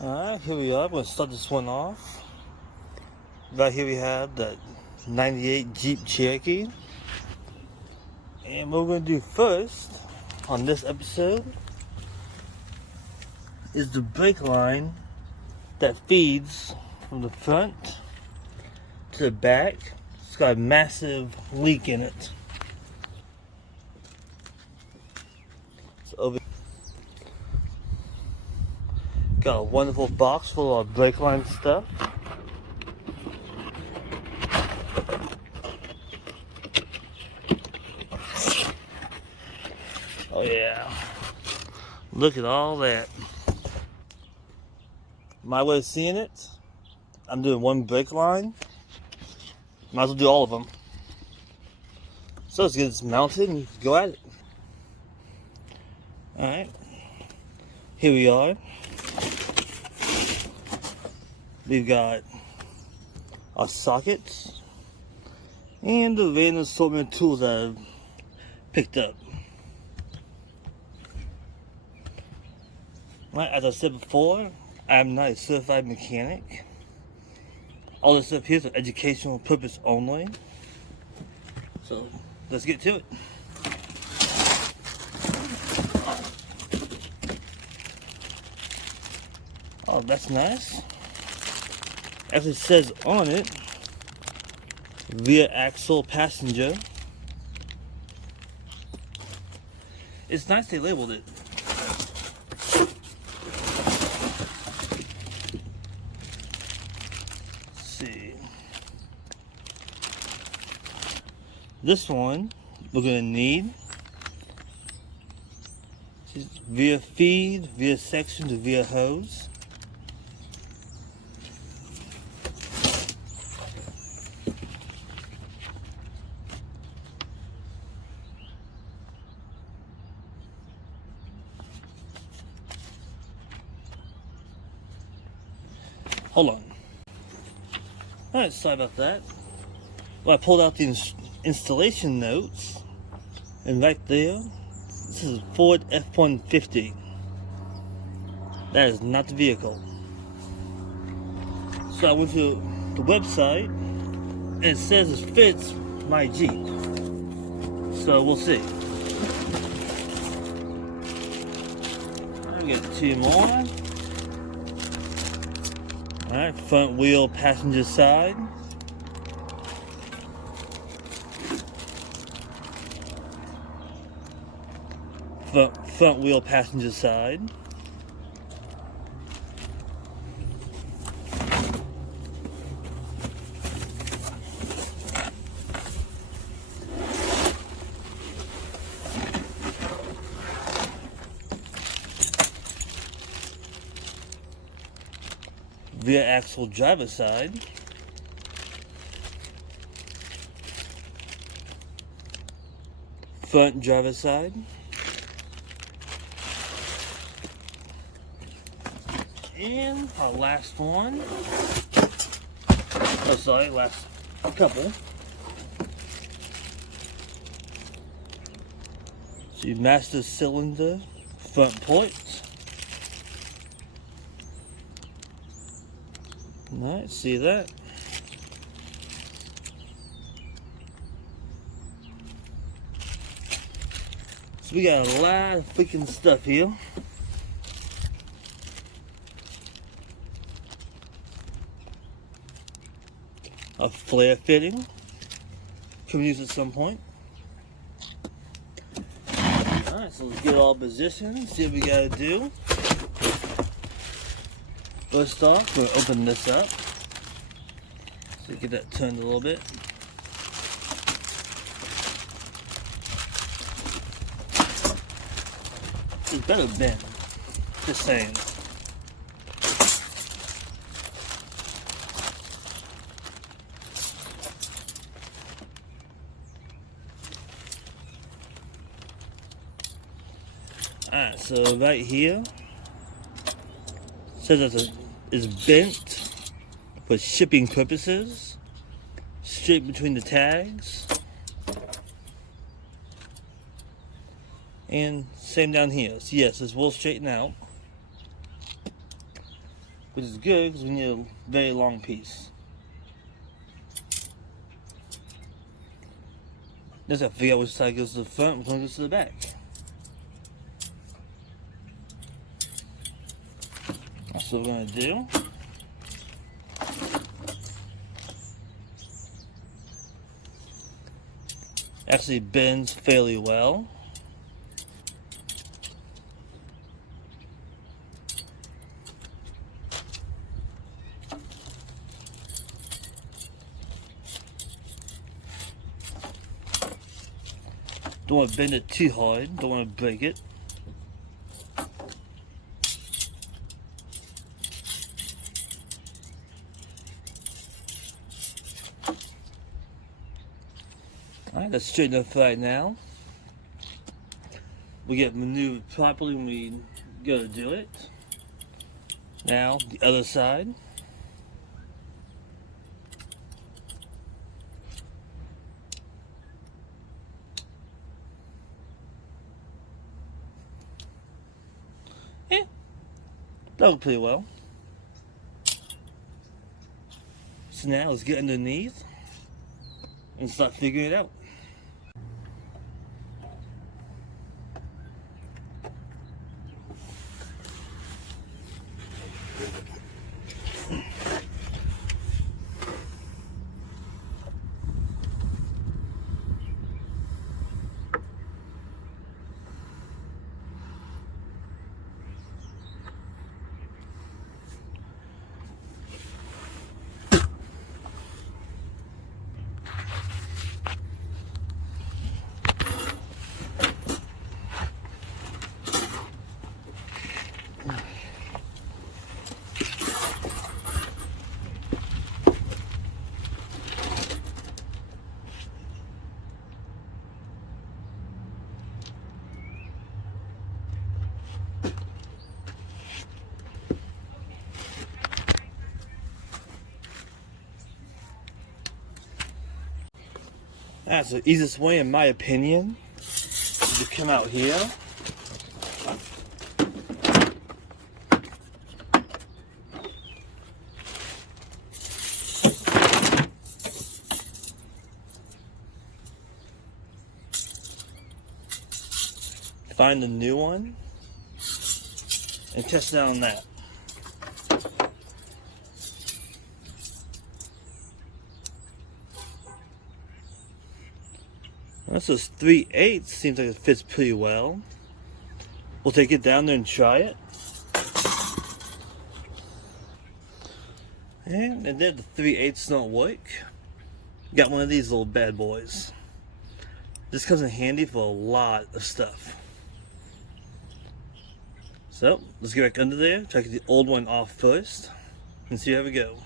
Alright, here we are. I'm going to start this one off. Right here we have that 98 Jeep Cherokee. And what we're going to do first on this episode is the brake line that feeds from the front to the back. It's got a massive leak in it. It's over. Got a wonderful box full of brake line stuff. Oh yeah, look at all that. My way of seeing it, I'm doing one brake line. Might as well do all of them. So let's get this mounted and go at it. Alright, here we are. We've got our sockets and the random assortment of tools that I've picked up. Right, as I said before, I'm not a certified mechanic. All this stuff here is for educational purpose only. So let's get to it. Oh, that's nice. Actually says on it, rear axle passenger. It's nice they labeled it. Let's see. This one we're gonna need rear feed, rear section to rear hose. Hold on. Alright, sorry about that. Well, I pulled out the installation notes, and right there, this is a Ford F-150. That is not the vehicle. So I went to the website, and it says it fits my Jeep. So we'll see. I'll get two more. Alright, front wheel passenger side. Front wheel passenger side. Rear axle driver side. Front driver side. And our last one. Oh, sorry, last couple. So master cylinder, front ports. Alright, see that? So we got a lot of freaking stuff here. A flare fitting. Can we use at some point? Alright, so let's get all positioned, see what we gotta do. First off, we're gonna open this up. So get that turned a little bit. It's better bend. Just saying. Alright, so right here says that it's bent for shipping purposes, straight between the tags, and same down here. So yes, this will straighten out. which is good because we need a very long piece. Just have to figure out which side goes to the front, which one goes to the back. That's what we're going to do. Actually bends fairly well. Don't want to bend it too hard, don't want to break it. Alright, that's straight enough right now. We get maneuvered properly when we go to do it. Now, the other side. Yeah, that worked pretty well. So now let's get underneath and start figuring it out. That's the easiest way, in my opinion, to come out here. Find a new one and test it on that. This is 3/8. Seems like it fits pretty well. We'll take it down there and try it. And then the 3/8 don't work. Got one of these little bad boys. This comes in handy for a lot of stuff. So let's get back under there. Try to get the old one off first and see how we go.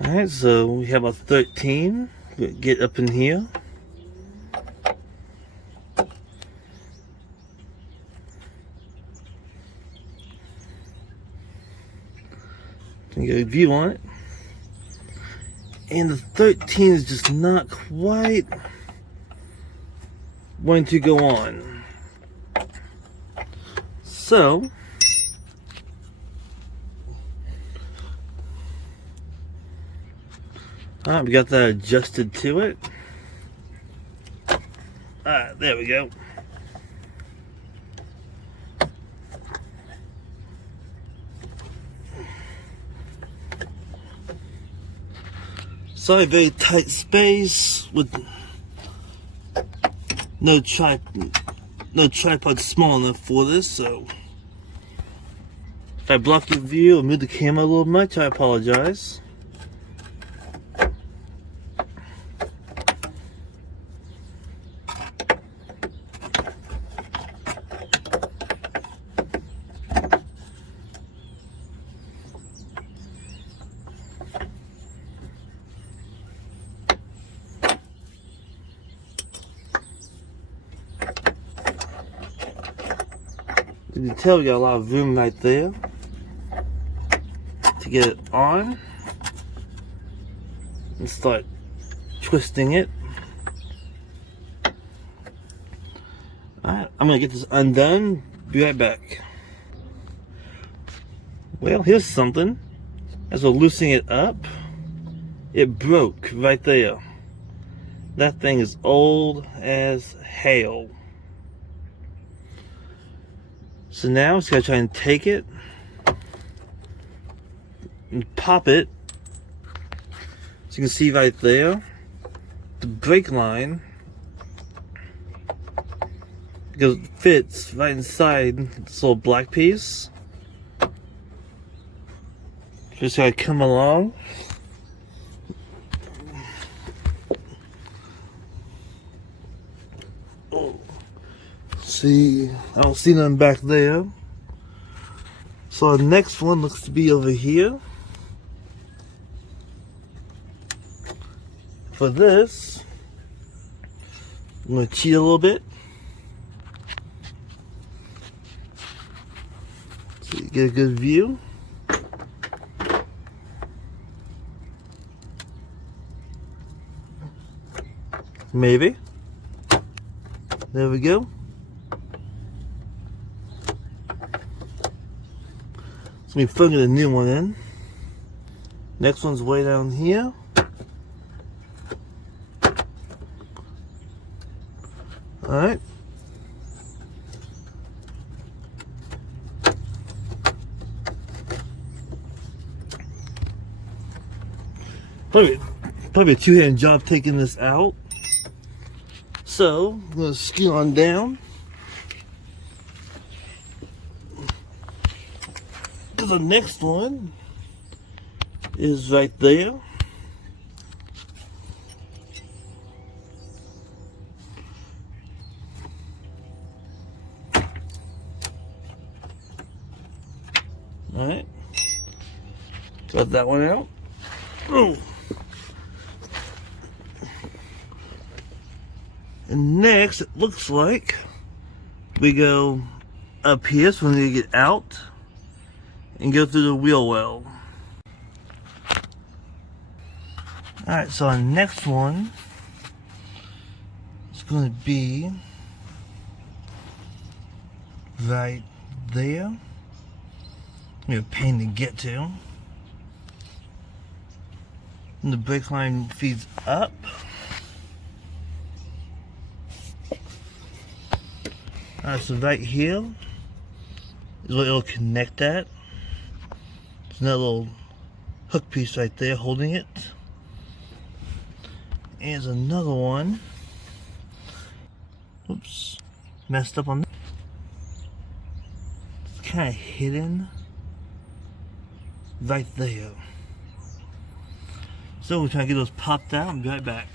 Alright, so we have a 13. We'll get up in here. And get a view on it. And the 13 is just not quite going to go on. So alright, we got that adjusted to it. Alright, there we go. Sorry, very tight space with no tripod small enough for this, so if I block your view or move the camera a little much, I apologize. You can tell we got a lot of room right there to get it on and start twisting it. Alright, I'm gonna get this undone, be right back. Well, here's something. As we're loosening it up, it broke right there. That thing is old as hell. So now it's gotta try and take it and pop it. So you can see right there, the brake line fits right inside this little black piece. Just gotta come along. See, I don't see nothing back there. So the next one looks to be over here. For this, I'm gonna cheat a little bit. So you get a good view. Maybe. There we go. So we plug a new one in. Next one's way down here. Alright. Probably a two-hand job taking this out. So, I'm going to scoot on down. Because the next one is right there. Alright. Got that one out. Oh. And next, it looks like we go up here, so we need to get out and go through the wheel well. Alright, so our next one is going to be right there. A pain to get to. And the brake line feeds up. Alright, so right here is where it'll connect at. There's another little hook piece right there holding it. And there's another one. Oops, messed up on that. It's kind of hidden right there. So we're trying to get those popped out and be right back.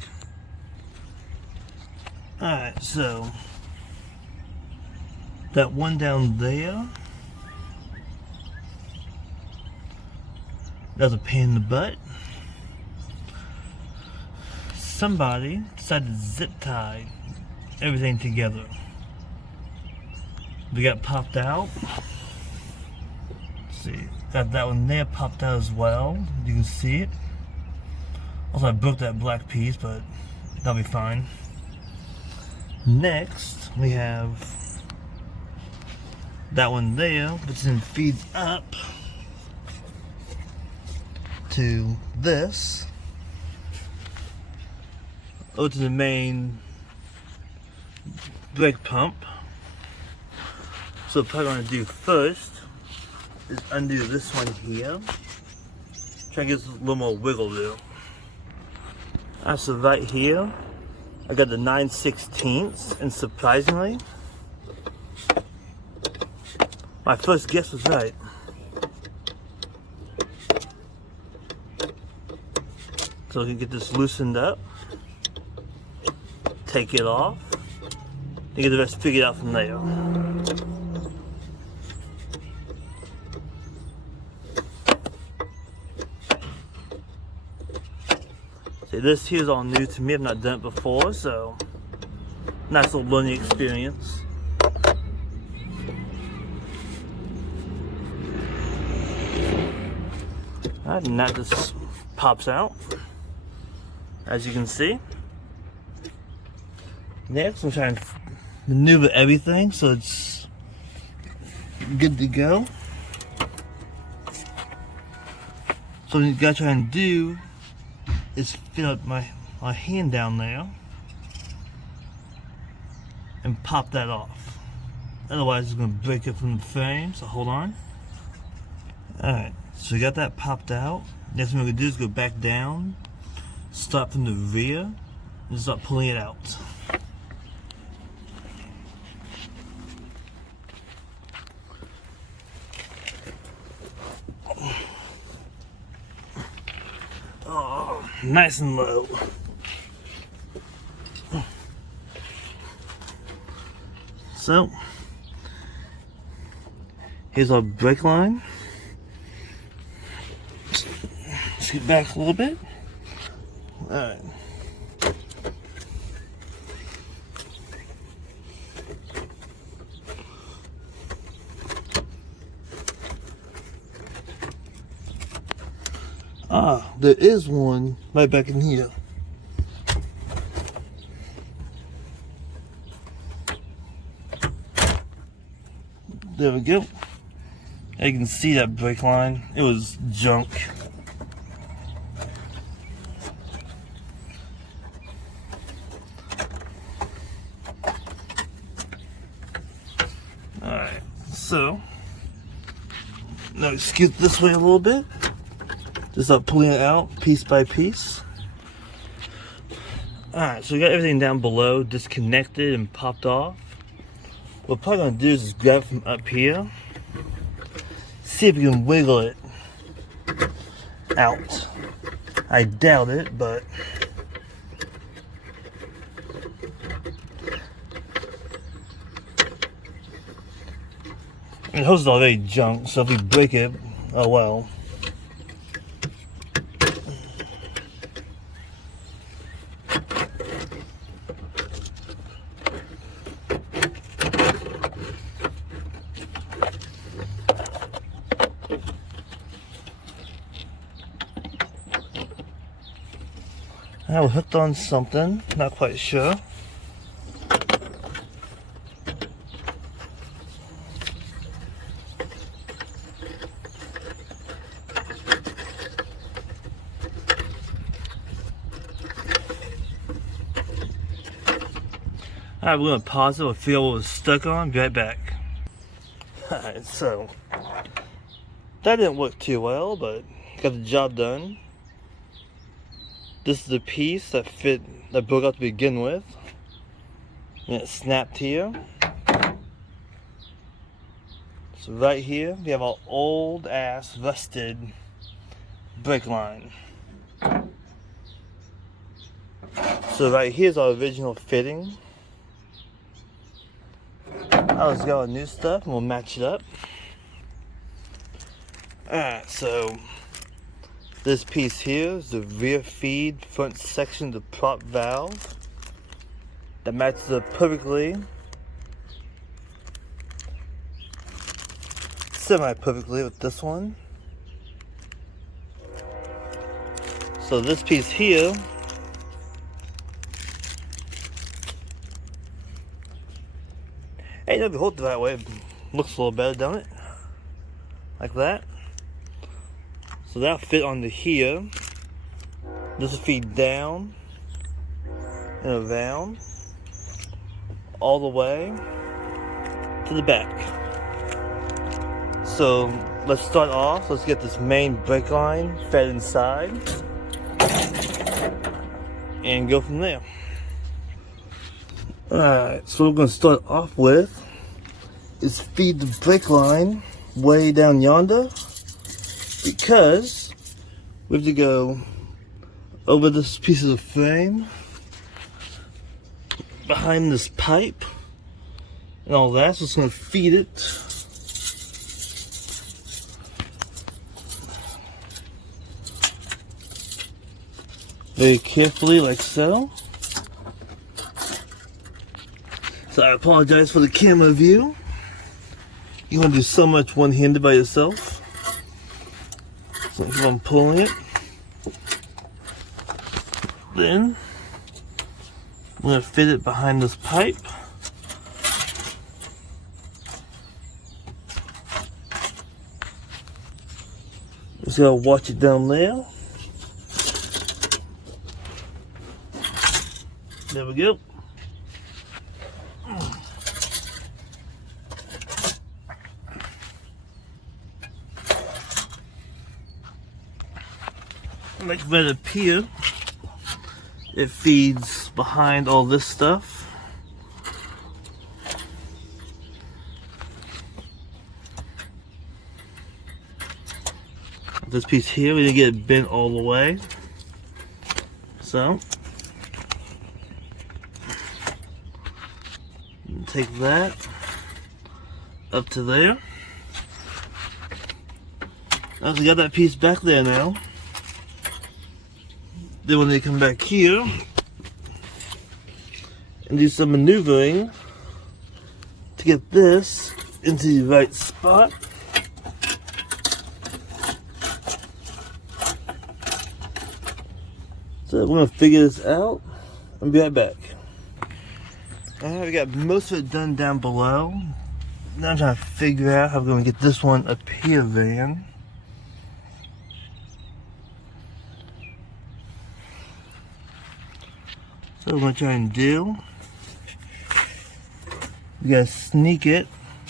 Alright, so that one down there, that's a pain in the butt. Somebody decided to zip tie everything together. We got popped out. Let's see, got that one there popped out as well. You can see it. Also, I broke that black piece, but that'll be fine. Next, we have that one there, which then feeds up to this, over to the main brake pump. So what I'm going to do first is undo this one here. Try and get a little more wiggle there. So right here, I got the 9/16, and surprisingly, my first guess was right. So we can get this loosened up, take it off, and get the rest figured out from there. See, this here is all new to me. I've not done it before, so nice little learning experience. Alright, and that just pops out, as you can see. Next, we'll try and maneuver everything so it's good to go. So what you gotta try and do is fit up my hand down there and pop that off. Otherwise it's gonna break it from the frame, so hold on. Alright, so we got that popped out. Next thing we're gonna do is go back down, start from the rear, and start pulling it out. Oh, nice and low. So, here's our brake line. Scoot back a little bit. Alright. Ah, there is one right back in here. There we go. You can see that brake line. It was junk. Alright, so now scoot this way a little bit. Just start pulling it out piece by piece. Alright, so we got everything down below disconnected and popped off. What we're probably going to do is just grab it from up here. See if we can wiggle it out. I doubt it, but I mean, the hose is already junk, so if we break it, oh well. I was hooked on something, not quite sure. Alright, we're gonna pause it, we'll feel what was stuck on, be right back. Alright, so that didn't work too well, but got the job done. This is the piece that broke out to begin with. And it snapped here. So right here, we have our old ass rusted brake line. So right here's our original fitting. I'll just go with new stuff and we'll match it up. Alright, so this piece here is the rear feed front section of the prop valve that matches up perfectly, semi-perfectly with this one. So this piece here ain't never hold it that way. It looks a little better, don't it? Like that. So that'll fit onto here. This will feed down and around all the way to the back. So let's start off. Let's get this main brake line fed inside and go from there. Alright, so what we're going to start off with is feed the brake line way down yonder, because we have to go over this piece of the frame, behind this pipe, and all that. So it's going to feed it very carefully, like so. So I apologize for the camera view. You want to do so much one-handed by yourself. So if I'm pulling it, then I'm going to fit it behind this pipe. Just gotta watch it down there. There we go. Like that up here, it feeds behind all this stuff. This piece here, we didn't get it bent all the way. So, take that up to there. Now we got that piece back there now. Then when they come back here and do some maneuvering to get this into the right spot. So we're gonna figure this out and be right back. Alright, we got most of it done down below. Now I'm trying to figure out how we're gonna get this one up here then. So what we're gonna try and do, we gotta sneak it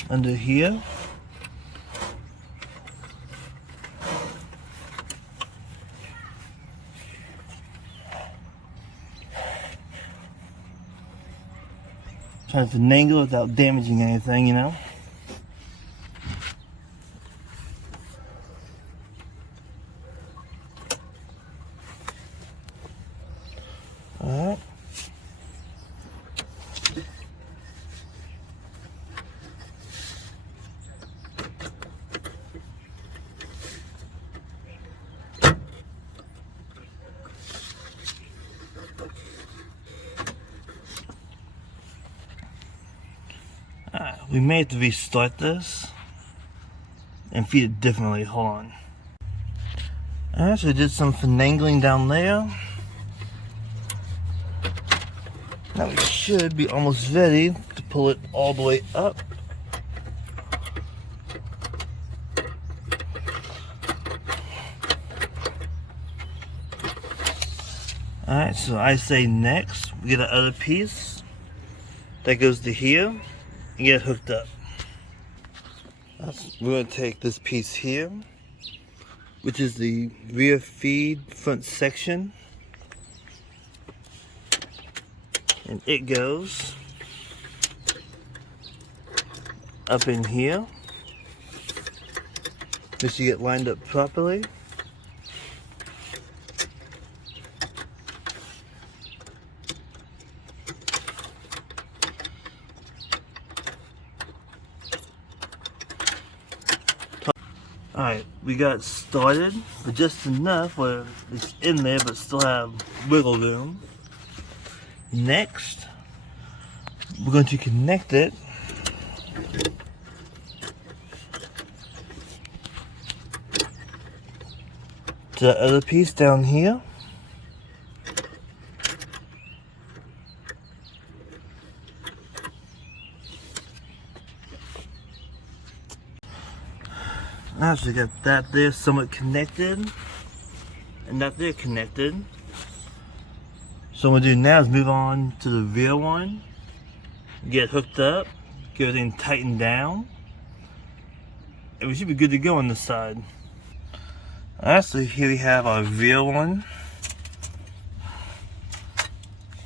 under here. Trying to finagle without damaging anything, you know. Alright. We may have to restart this and feed it differently. Hold on. Alright, so we did some finagling down there. Now we should be almost ready to pull it all the way up. Alright, so I say next, we get the other piece that goes to here and get it hooked up. We're going to take this piece here, which is the rear feed front section, and it goes up in here. Just to get lined up properly. Alright, we got started, but just enough where it's in there but still have wiggle room. Next, we're going to connect it to the other piece down here. Now so we got that there somewhat connected, and that there connected. So what we'll do now is move on to the rear one, get it hooked up, get everything tightened down, and we should be good to go on this side. Alright, so here we have our rear one.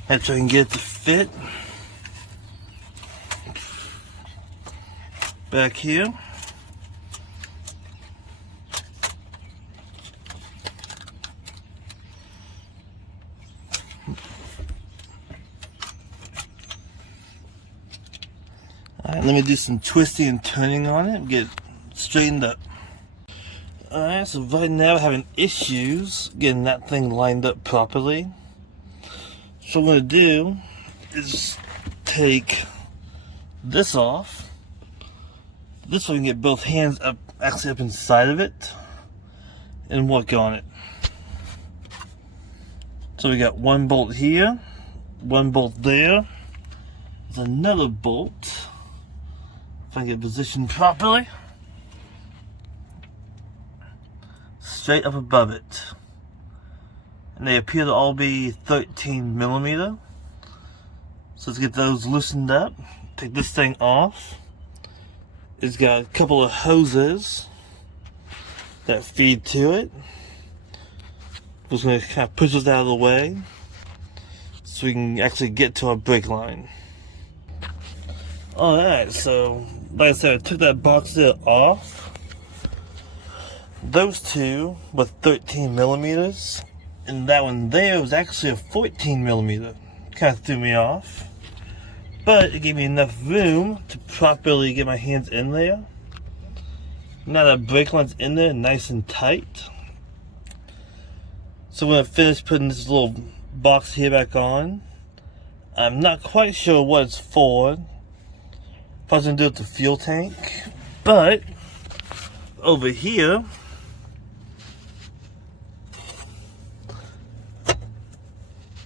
Let's try and get it to fit. Back here. Alright, let me do some twisting and turning on it and get it straightened up. Alright, so right now we're having issues getting that thing lined up properly. So what I'm going to do is take this off. This way we can get both hands up, actually up inside of it, and work on it. So we got one bolt here, one bolt there. There's another bolt. If I get it positioned properly. straight up above it. And they appear to all be 13 millimeter. So let's get those loosened up. Take this thing off. It's got a couple of hoses that feed to it. Just going to kind of push this out of the way so we can actually get to our brake line. Alright, so like I said, I took that box there off. Those two were 13 millimeters, and that one there was actually a 14 millimeter. Kind of threw me off, but it gave me enough room to properly get my hands in there. Now that brake line's in there, nice and tight. So I'm going to finish putting this little box here back on. I'm not quite sure what it's for. Probably going to do it with the fuel tank. But over here,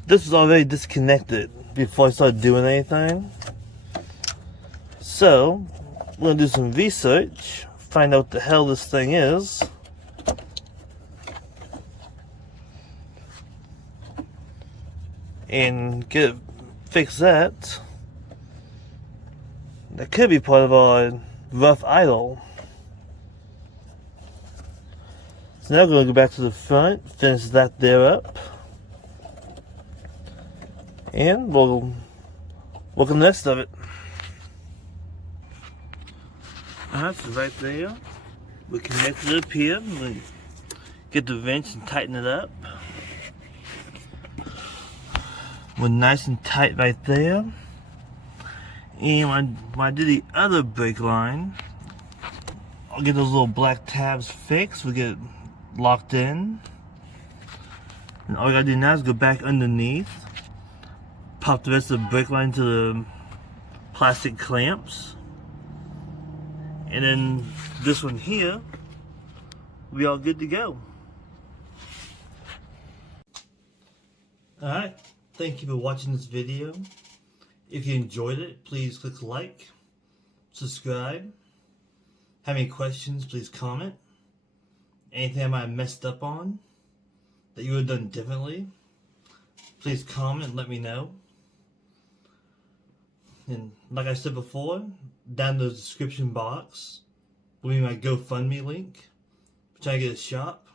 this was already disconnected before I started doing anything. So I'm going to do some research, find out what the hell this thing is. And fix that. That could be part of our rough idle. So now we're going to go back to the front, finish that there up. And we'll work on the rest of it. Alright, so right there, we connected it up here. We'll get the wrench and tighten it up. We're nice and tight right there. And when I do the other brake line, I'll get those little black tabs fixed. We'll get it locked in. And all we gotta do now is go back underneath, pop the rest of the brake line to the plastic clamps. And then this one here will be all good to go. Alright. Thank you for watching this video. If you enjoyed it, please click like, subscribe. Have any questions, please comment. Anything I might have messed up on that you would have done differently, please comment and let me know. And like I said before, down in the description box will be my GoFundMe link. I'm trying to get a shop,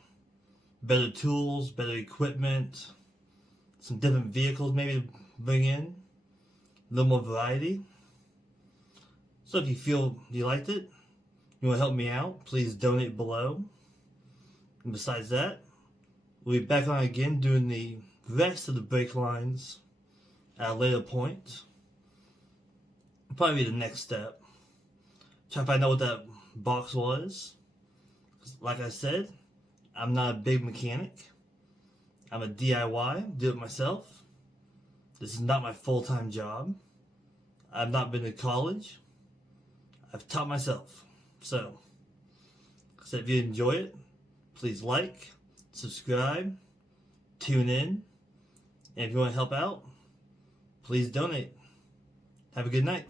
better tools, better equipment, some different vehicles maybe to bring in, a little more variety. So if you feel you liked it, you want to help me out, please donate below. And besides that, we'll be back on again doing the rest of the brake lines at a later point. Probably be the next step. Try to find out what that box was. Like I said, I'm not a big mechanic. I'm a DIY, do it myself. This is not my full-time job. I've not been to college. I've taught myself. So, if you enjoy it, please like, subscribe, tune in, and if you want to help out, please donate. Have a good night.